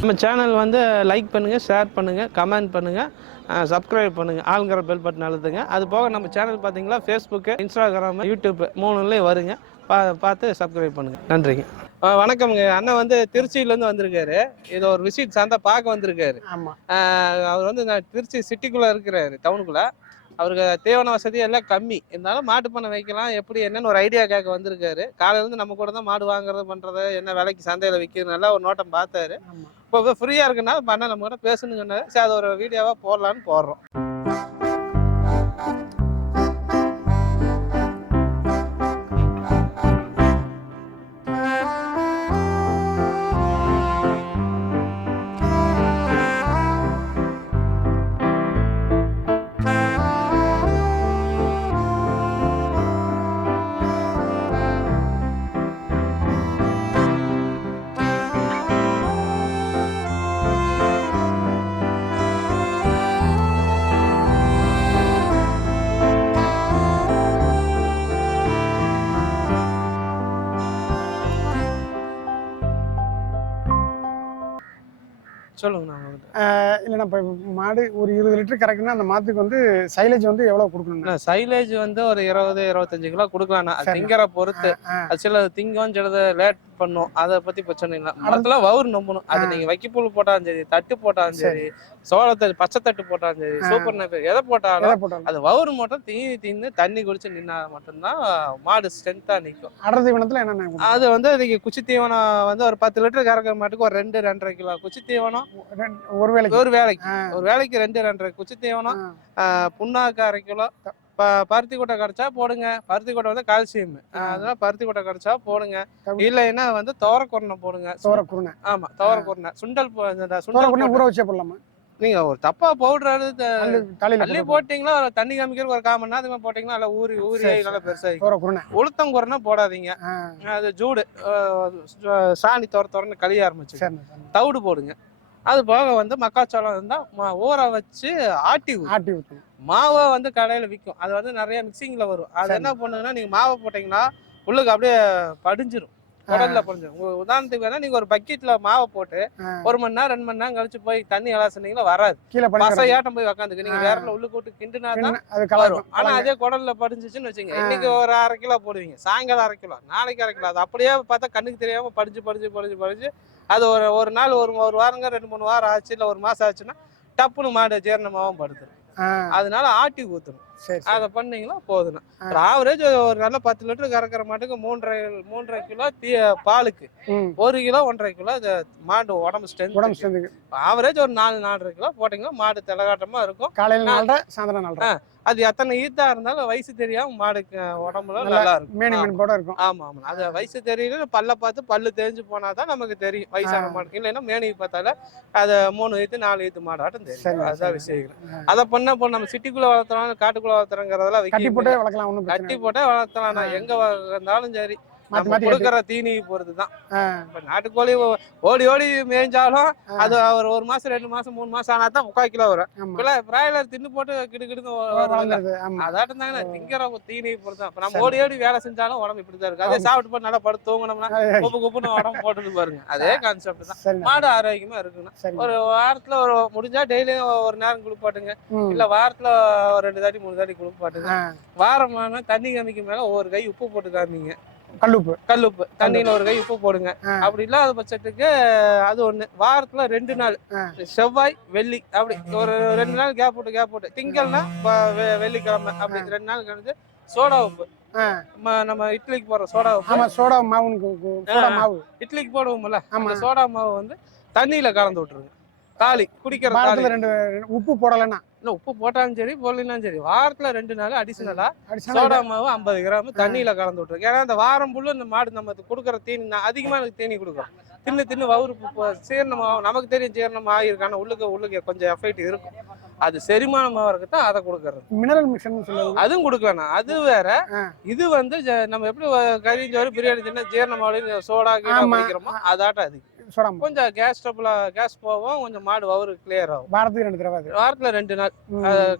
நம்ம சேனல் வந்து லைக் பண்ணுங்கள் ஷேர் பண்ணுங்கள் கமெண்ட் பண்ணுங்கள் சப்ஸ்கிரைப் பண்ணுங்கள் ஆளுங்கிற பெல் பட்டன் அழுத்துங்க. அது போக நம்ம சேனல் பார்த்தீங்களா? ஃபேஸ்புக்கு இன்ஸ்டாகிராம் யூடியூப் மூணுலேயும் வருங்க. பா பார்த்து சப்ஸ்கிரைப் பண்ணுங்கள் நன்றிங்க. வணக்கம்ங்க. அண்ணன் வந்து திருச்சியிலேருந்து வந்திருக்காரு. இது ஒரு விசிட் சார்ந்தா பார்க்க வந்திருக்காரு. ஆமா. அஹ் அவர் வந்து நான் திருச்சி சிட்டிக்குள்ளே இருக்கிறாரு டவுனுக்குள்ளே அவருக்கு தீவன வசதி எல்லாம் கம்மி. இருந்தாலும் மாட்டு பண்ணை வைக்கலாம் எப்படி என்னன்னு ஒரு ஐடியா கேட்க வந்திருக்காரு. காலையிலேருந்து நம்ம கூட தான் மாடு வாங்குறது பண்ணுறது என்ன விலைக்கு சந்தையில் விற்கிறது நல்லா ஒரு நோட்டம் பார்த்தாரு. இப்போ ஃப்ரீயாக இருக்குனால பண்ண நம்ம கூட பேசணும்னு சொன்னாரு. சரி அது ஒரு வீடியோவாக போடலான்னு போடுறோம். சொல்லுங்க நான் உங்ககிட்ட. ஆஹ் இல்லைண்ணா இப்போ மாடு ஒரு இருபது லிட்டர் கறக்குன்னா அந்த மாட்டுக்கு வந்து சைலேஜ் வந்து எவ்வளோ கொடுக்கணும்ண்ணா அண்ணா, சைலேஜ் வந்து ஒரு இருபது இருபத்தஞ்சு கிலோ கொடுக்கலாம்ண்ணா அது. திங்கிற பொறுத்து ஆ, அது சில திங்கும் சிலது லேட் பண்ணும். அதை பத்தி பிரச்சனை இல்லை மரத்துல வவுறு நம்பணும். அது. நீங்க வைக்கப்புல் போட்டாலும் சரி தட்டு போட்டாலும் சரி சோளத்தட்டு பச்சை தட்டு போட்டாலும் சரி. சூப்பர் நெப்பர் எதை போட்டாலும் அது வவுறு மட்டும் தீனி தீந்து தண்ணி குடிச்சு நின்னா மட்டும்தான் மாடு ஸ்ட்ரென்த்தா நிற்கும் அடர் தீவனத்தில் கொடுக்கணும்? அது வந்து இன்னைக்கு குச்சி தீவனம் வந்து ஒரு பத்து லிட்டர் கறக்கிற மாட்டுக்கு ஒரு ரெண்டு ரெண்டரை கிலோ. குச்சி தீவனம் ஒரு வேளைக்கு? ஒரு வேலைக்கு ஒரு வேலைக்கு ரெண்டு ரெண்டரை. குச்சி தீவனம் புண்ணாக்கு அரை கிலோ. ப பருத்தி கொட்டை கரைச்சா போடுங்க. பருத்தி கொட்டை வந்து கால்சியம். அதனால பருத்தி கொட்டை கரைச்சா போடுங்க. இல்லைன்னா வந்து துவர குரணை போடுங்க. சோற குருணை ஆமா துவர குரணை சுண்டல் சுண்டல் ஊற வச்சே போடலாமா? நீங்க ஒரு தப்பா பவுடர் அள்ளி தலையில அள்ளி போட்டு போட்டீங்களா? ஒரு தண்ணி காமிக்கிற ஒரு மணி நேரத்துக்கு மேல போட்டீங்கன்னா நல்லா ஊறி ஊறி நல்லா. பெருசாகி உளுத்தம் குரணை போடாதீங்க. அது ஜூடு சாணி துற துறன்னு கழிய ஆரம்பிச்சு. தவிடு போடுங்க. அது போக வந்து மக்காச்சோளம் இருந்தா ம- ஊற வச்சு ஆட்டி. ஆட்டி ஊற்றணும் மாவை வந்து கடையில விற்கும் அது வந்து நிறைய மிக்சிங்ல வரும் அது. என்ன பண்ணுங்கன்னா நீங்க மாவை போட்டீங்கன்னா உள்ளுக்கு அப்படியே படிஞ்சிரும் குடல்ல உங்க உதாரணத்துக்கு வேணா நீங்க ஒரு பக்கெட்ல மாவை போட்டு. ஒரு மணி நேரம் ரெண்டு மணி நேரம் கழிச்சு போய் தண்ணி எலாசுனீங்களா வராது. கீழே பசையாட்டம் போய் உக்காந்துக்கு. நீங்க. வேறல உள்ள கூட்டு கிண்டுனா தான் அது வரும். கலரும் ஆனா அதே குடல்ல படிஞ்சிச்சுன்னு வச்சுங்க. இன்னைக்கு ஒரு அரை கிலோ போடுவீங்க. சாயங்காலம் அரை கிலோ. நாளைக்கு அரை கிலோ. அது அப்படியே பார்த்தா கண்ணுக்கு தெரியாம படிஞ்சு படிஞ்சு படிஞ்சு படிஞ்சு அது ஒரு ஒரு நாள் ஒரு ஒரு வாரங்க ரெண்டு மூணு வாரம் ஆச்சு இல்ல ஒரு மாசம் ஆச்சுன்னா டப்புன்னு மாடு ஜீரணமாவும் படுத்துரும். அதனால ஆட்டி ஊத்தணும். அதை பண்ணீங்கன்னா போதும். ஒரு ஆவரேஜ் ஒரு நல்ல பத்து லிட்டர் கறக்கிற மாட்டுக்கு மூன்றரை மூன்றரை கிலோ தீ பாலுக்கு ஒரு கிலோ ஒன்றரை கிலோ மாடு உடம்பு ஸ்ட்ரென்த் உடம்பு சேர்ந்துக்கு ஆவரேஜ் ஒரு நாலு நாலரை கிலோ போட்டீங்கன்னா மாடு திலகாட்டமா இருக்கும். காலையில சாயந்தரம் நாலரை. அது எத்தனை ஈத்தா இருந்தாலும் வயசு தெரியாம மாடுக்கு உடம்புல நல்லா இருக்கும் மேனி ஆமா. மேனி போட இருக்கும் ஆமா ஆமா அது வயசு தெரியல பல்ல பார்த்து பல்லு தெரிஞ்சு போனாதான் நமக்கு தெரியும் வயசான. மாடு இல்லைன்னா மேனி பார்த்தால அது மூணு ஈத்து நாலு ஈத்து மாடாட்டம் தெரியும் அதுதான் ஆ. அதை பண்ண இப்போ நம்ம சிட்டிக்குள்ள வளர்த்துறோம் காட்டுக்குள்ள வளர்த்துறோங்கிறதெல்லாம் கட்டி போட்டே வளர்க்கலாம் கட்டி. போட்டே வளர்த்தலாம். எங்க இருந்தாலும் சரி நம்ம கொடுக்குற தீனி பொறுத்து தான் இப்ப நாட்டுக்கோழி ஓடி ஓடி மேய்ஞ்சாலும். அது ஒரு ஒரு மாசம் ரெண்டு மாசம் மூணு மாசம் ஆனா தான் முக்கால் கிலோ வரும். ஆமா. இப்ப பிராய்லர் தின்னு போட்டு கிடு கிடுன்னு அதாட்டம் தாங்க திங்கிற தீனி பொறுத்து தான் நம்ம. ஓடி ஓடி வேலை செஞ்சாலும் உடம்பு இப்படிதான் இருக்கு. அதே. சாப்பிட்டு போட்டு நல்லா படுத்து தூங்கினோம்னா குப்பு குப்புன்னு உடம்பு போட்டுட்டு பாருங்க. அதே கான்செப்ட் தான். மாடு ஆரோக்கியமா இருக்குண்ணா சரி. ஒரு வாரத்துல ஒரு முடிஞ்சா டெய்லியும் ஒரு நேரம் குளிப்பாட்டுங்க. இல்ல வாரத்துல ஒரு ரெண்டு தாட்டி மூணு தாட்டி குளிப்பாட்டுங்க. வாரமான தண்ணி காமிக்கு மேல ஒவ்வொரு கை உப்பு போட்டு காமிங்க. கல்லுப்பு. கல்லுப்பு. தண்ணியில ஒரு கை உப்பு போடுங்க. அப்படி இல்லாத பட்சத்துக்கு அது ஒண்ணு. வாரத்துல ரெண்டு நாள். செவ்வாய் வெள்ளி அப்படி ஒரு ரெண்டு நாள் கேப் போட்டு கேப் போட்டு. திங்கள்னா வெள்ளிக்கிழமை அப்படி ரெண்டு நாள் கழிஞ்சு சோடா உப்பு. நம்ம இட்லிக்கு போடுற சோடா உப்பு. சோடா. மாவு. இட்லிக்கு போடுவோம்ல. ஆமா. அந்த சோடா மாவு வந்து தண்ணியில கலந்து விட்டுருங்க. தாலி குடிக்கிற தாலி. வாரத்துல ரெண்டு உப்பு போடலைன்னா? இல்ல உப்பு போட்டாலும் சரி போடலாம் சரி. வாரத்துல ரெண்டு நாள் அடிஷனலா சோடா மாவு ஐம்பது கிராம் தண்ணியில கலந்து விட்டுருக்கு ஏன்னா அந்த வாரம் புல்லு இந்த மாடு நம்ம கொடுக்குற தீனி நான் அதிகமா எனக்கு தீனி கொடுக்குறோம் தின்னு தின்னு வவுறு ஜீரணமாகும் நமக்கு தெரியும் ஜீரணம் ஆகிருக்கான உள்ளுக்கு உள்ளுக்கு கொஞ்சம் எஃபெக்ட் இருக்கும். அது செரிமானமாக இருக்கத்தான் அதை கொடுக்கறது. மினரல் சொல்லுவாங்க. அதுவும் கொடுக்கலாம். அது வேற. இது வந்து நம்ம எப்படி கறி சோறு பிரியாணி தின்னா ஜீரணமாக சோடா கீழே ஆமா. குடிக்கிறோமோ அதாட்டம் அது சோடா மாவு கொஞ்சம் கேஸ் ட்ரபிளா கேஸ் போவோம் கொஞ்சம் மாடு வவுறு கிளியர் ஆகும். வாரத்துக்கு ரெண்டு தடவை வாரத்துல ரெண்டு நாள்.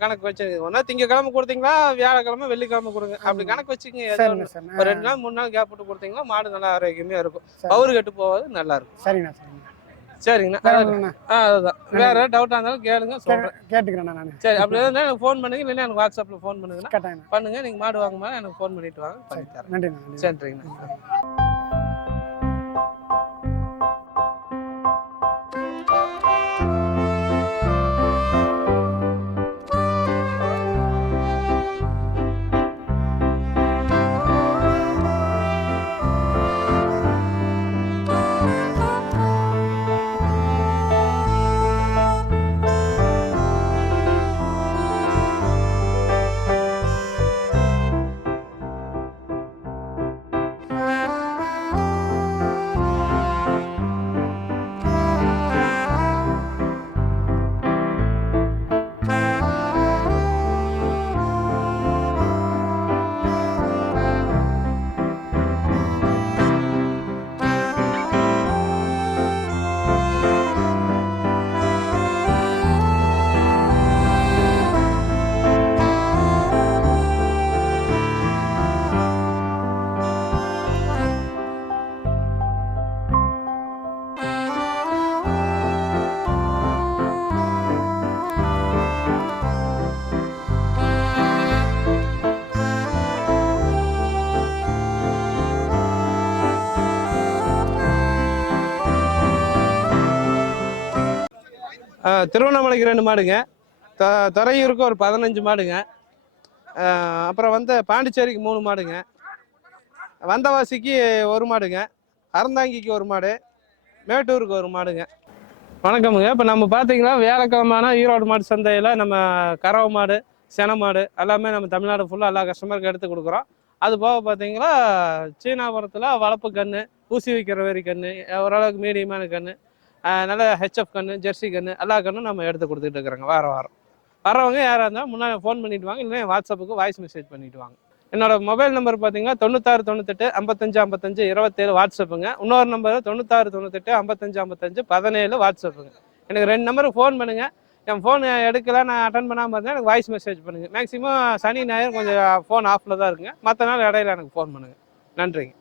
கணக்கு வச்சு ஒன்னா திங்கக்கிழமை கொடுத்தீங்களா வியாழக்கிழமை வெள்ளிக்கிழமை கொடுங்க. அப்படி. கணக்கு வச்சுக்கங்க. ரெண்டு நாள் மூணு நாள் கேப் போட்டு கொடுத்தீங்கன்னா மாடு நல்லா ஆரோக்கியமா இருக்கும். பவுரு கெட்டு போகாது நல்லா இருக்கும். சரிங்கண்ணா. அதான். ஒண்ணுண்ணா. ஆ அதுதான். வேற டவுட்டாக இருந்தாலும் கேளுங்க சொல்கிறேன் கேட்டுக்கிறேண்ணா நான். சரி அப்படி இருந்தால் எனக்கு ஃபோன் பண்ணுங்க இல்லைன்னா எனக்கு வாட்ஸ்அப்பில் ஃபோன் பண்ணுங்கண்ணா கேட்டாங்கண்ணா பண்ணுங்க. நீங்கள் மாடு வாங்கும்போது எனக்கு ஃபோன் பண்ணிட்டு வாங்க பண்ணி தரேன். நன்றிண்ணா நன்றி சரிங்கண்ணா திருவண்ணாமலைக்கு ரெண்டு மாடுங்க. த துறையூருக்கு ஒரு பதினஞ்சு மாடுங்க. அப்புறம் வந்து பாண்டிச்சேரிக்கு மூணு மாடுங்க. வந்தவாசிக்கு ஒரு மாடுங்க. அறந்தாங்கிக்கு ஒரு மாடு. மேட்டூருக்கு ஒரு மாடுங்க. வணக்கமுங்க. இப்போ நம்ம பார்த்தீங்கன்னா வியாழக்கிழமான ஈரோடு மாடு சந்தையில் நம்ம கறவை மாடு சென மாடு எல்லாமே நம்ம தமிழ்நாடு ஃபுல்லாக எல்லா கஸ்டமருக்கு எடுத்து கொடுக்குறோம். அது போக பார்த்தீங்கன்னா சீனாபுரத்தில் வளர்ப்பு கன்று ஊசி வைக்கிற வரி கன்று ஓரளவுக்கு மீடியமான கன்று நல்ல ஹெச்எஃப் கன்று ஜெர்சி கன்று எல்லா கன்றும் நம்ம எடுத்து கொடுத்துட்டு இருக்கிறோங்க. வாரம் வாரம். வரவங்க யாராக இருந்தாலும் முன்னாடி ஃபோன் பண்ணிட்டு வாங்க. இல்லைன்னா வாட்ஸ்அப்புக்கு வாய்ஸ் மெசேஜ் பண்ணிட்டு வாங்க. என்னோட மொபைல் நம்பர் பார்த்தீங்கன்னா தொண்ணூத்தாறு தொண்ணூத்தெட்டு ஐம்பத்தஞ்சு ஐம்பத்தஞ்சு இருபத்தேழு வாட்ஸ்அப்புங்க இன்னொரு நம்பர் தொண்ணூத்தாறு தொண்ணூத்தெட்டு ஐம்பத்தஞ்சு ஐம்பத்தஞ்சு பதினேழு வாட்ஸ்அப்புங்க எனக்கு ரெண்டு நம்பருக்கு ஃபோன் பண்ணுங்கள் என் ஃபோன் எடுக்கல நான் அட்டன் பண்ணாமல் இருந்தேன் எனக்கு வாய்ஸ் மெசேஜ் பண்ணுங்கள் மேக்ஸிமம் சனி ஞாயிறு கொஞ்சம் ஃபோன் ஆஃபில் தான் இருக்குங்க. மற்ற நாள் இடையில எனக்கு ஃபோன் பண்ணுங்கள் நன்றிங்க.